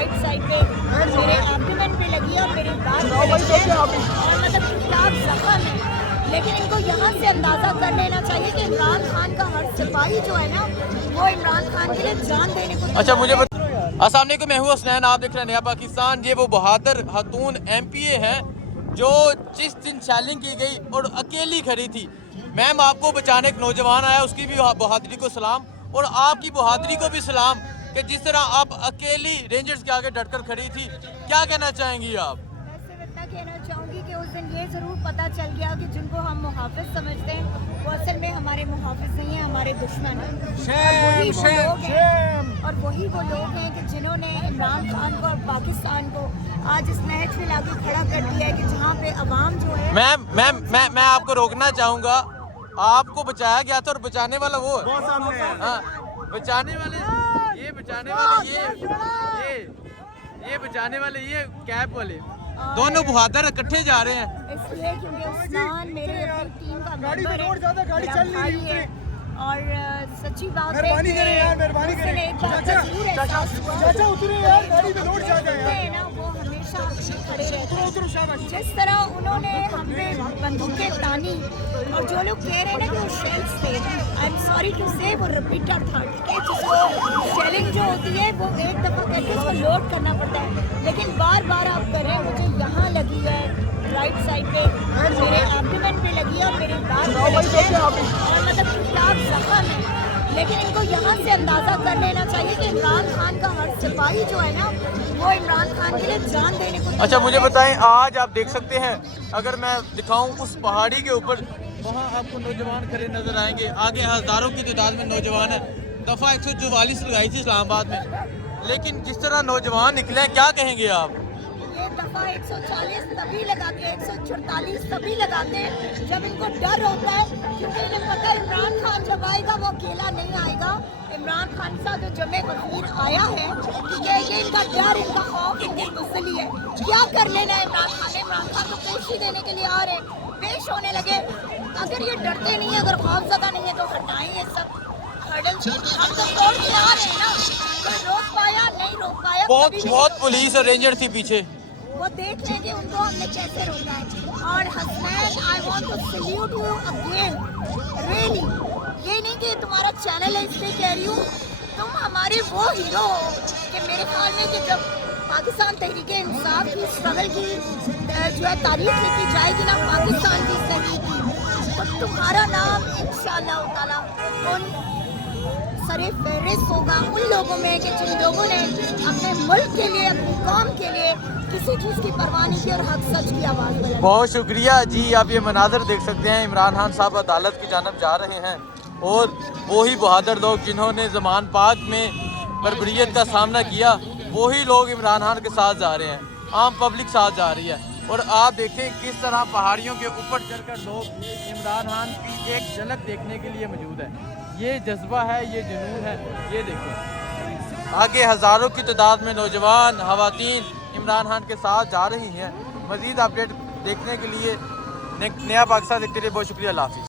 Right side पे मेरे abdomen पे लगी है और मेरी बैक पे लगी है और मतलब खिलाफ जख्म है। लेकिन इनको यहाँ से अंदाज़ा कर लेना चाहिए कि इमरान खान का हर सिपाही जो है ना वो इमरान खान के लिए जान देने को। अच्छा मुझे अस्सलाम वालेकुम, मैं हूँ हसनैन, आप देख रहे हैं नया पाकिस्तान। ये वो बहादुर खातून MPA हैं जो जिस दिन शैलिंग की गई और अकेली खड़ी थी। मैम आपको बचाने एक नौजवान आया, उसकी भी बहादुरी को सलाम और आपकी बहादुरी को भी सलाम कि जिस तरह आप अकेली रेंजर्स के आगे डटकर खड़ी थी। क्या कहना चाहेंगी आप? कहना चाहूँगी कि उस दिन ये ज़रूर पता चल गया कि जिनको हम मुहाफ़िज़ समझते हैं वो असल में हमारे मुहाफ़िज़ नहीं हैं, हमारे दुश्मन हैं। और वही वो लोग हैं कि जिन्होंने इमरान खान को और पाकिस्तान को आज इस नहज में लाके खड़ा कर दिया है कि जहाँ पे अवाम जो है। मैं आपको रोकना चाहूँगा। आपको बचाया गया था और बचाने वाला वो हाँ, बचाने वाले ये बचाने वाले ये कैप वाले दोनों बहादुर इकट्ठे जा रहे हैं। इसलिए क्योंकि उस्मान मेरे अपनी टीम का मेंबर है, मेरा भाई है और सच्ची बात है कि उसने एक बात का जरूर एहसास हुआ है ना, वो हमेशा खड़े रहते हैं। जिस तरह उन्होंने हम पे बंदूकें तानी और जो लोग कह रहे हैं ना कि वो शेल्स थे, आई एम सॉरी टू से वो रिपीटर था। ठीक है, जिसको शेलिंग जो होती है वो एक दफ़ा करके उसको लोड करना पड़ता है, लेकिन बार बार आप कर रहे हैं। मुझे यहाँ लगी है राइट साइड पे मेरे एब्डोमेन पे लगी है और मेरी बैक पे लगी है और मतलब खिलाफ जख्म है। लेकिन इनको यहाँ से अंदाज़ा कर लेना चाहिए कि इमरान खान का हर सिपाही जो है ना वो इमरान खान के लिए जान देने को। अच्छा मुझे बताएं, आज आप देख सकते हैं अगर मैं दिखाऊं उस पहाड़ी के ऊपर, वहाँ आपको नौजवान खड़े नजर आएंगे। आगे हज़ारों की तादाद में नौजवान है। दफ़ा 144 लगाई थी इस्लामाबाद में, लेकिन जिस तरह नौजवान निकले, क्या कहेंगे आप? ये दफ़ा 140 तभी लगाते हैं, 144 तभी लगाते हैं जब इनको डर होता है, क्योंकि इन्हें पता है इमरान खान जब आएगा वो अकेला नहीं आएगा। इमरान खान साहब जो जमे वज़ीर आया है, ठीक है, ये इनका डर, इनका खौफ, इनकी तसल्ली है। क्या कर लेना है इमरान खान ने? इमरान खान तो पेशी देने के लिए आ रहे हैं, पेश होने लगे। अगर ये डरते नहीं है, अगर खौफज़दा नहीं है तो हटाएं ये सब हर्डल। हम तो तोड़ के आ रहे हैं ना, कोई रोक पाया नहीं, रोक पाया। बहुत पुलिस और रेंजर थी पीछे, वो देख लें कि उनको हमने कैसे रोका है। और Hasnain, I want to salute you again, really. ये नहीं कि तुम्हारा चैनल है इसलिए कह रही हूँ, तुम हमारे वो हीरो हो कि मेरे ख्याल में कि जब पाकिस्तान तहरीक इंसाफ की स्ट्रगल की जो है तारीफ लिखी जाएगी ना पाकिस्तान की तहरीक की, तो तुम्हारा नाम इंशाअल्लाह ताला उन सरे फहरिस्त होगा उन लोगों में कि जिन लोगों ने अपने मुल्क के लिए, अपनी कौम के लिए किसी चीज़ की परवाह नहीं की और हक सच की आवाज़ बुलंद। बहुत शुक्रिया जी। आप ये मनाजर देख सकते हैं, इमरान खान साहब अदालत की जानब जा रहे हैं और वही बहादुर लोग जिन्होंने ज़मान पाक में बर्बरियत का सामना किया, वही लोग इमरान खान के साथ जा रहे हैं, आम पब्लिक साथ जा रही है। और आप देखें किस तरह पहाड़ियों के ऊपर चढ़कर लोग इमरान खान की एक झलक देखने के लिए मौजूद है। ये जज्बा है, ये जुनून है। ये देखें आगे हज़ारों की तादाद में नौजवान ख़वातीन इमरान खान के साथ जा रही हैं। मज़ीद अपडेट देखने के लिए नया पाकिस्तान देखते रहिए। बहुत शुक्रिया, अल्लाह हाफ़िज़।